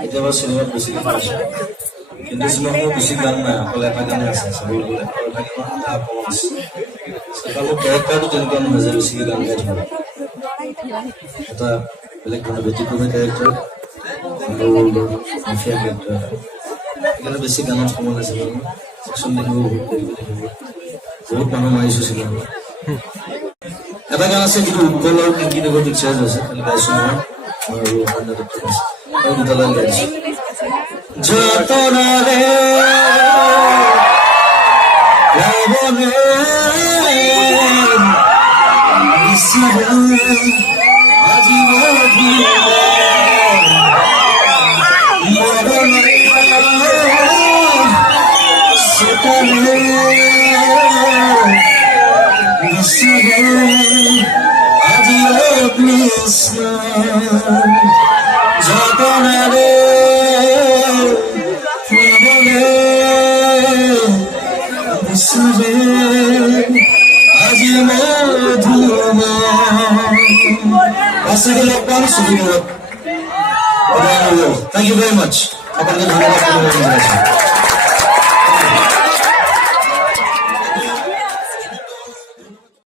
কেতিয়াবা চিনেমাত বেছিকৈ পাইছোঁ, কিন্তু চিনেমাখনত বেছি গান নাই, অকল এটা গানে আছে চাবলৈ গ'লে, আৰু এটা গানৰ আধা অকমান আছে। মোৰ কেৰেক্টাৰটো তেনেকুৱা নহয় যে বেছিকৈ গান গাই থকা, এটা বেলেগ ধৰণৰ ব্যতিক্ৰমী কেৰেক্টাৰ, আণ্ডাৰৱৰ্ল্ডৰ মাফিয়া কেৰেক্টাৰ, সেইকাৰণে বেছি গানত সময় নাছিল। একশ্যন দেখিব, বহুত মানুহ মাৰিছোঁ চিনেমা। এটা গান আছে যিটো উৎপলৰ পিংকি দেৱৰ পিকচাৰ্ছ আছে, খালি গাইছোঁ মই আৰু অন্য ডক্টৰ আছে, আৰু দুটা লাইন গাইছোঁ। যতনাৰে পৱনে আজি মৰণে চেতনে আজি কৃষ্ণ যতনাৰে আজি মধুম আশাকে লগ পাম ছবিমূলত। Thank you very much. আপনাদের ধন্যবাদ।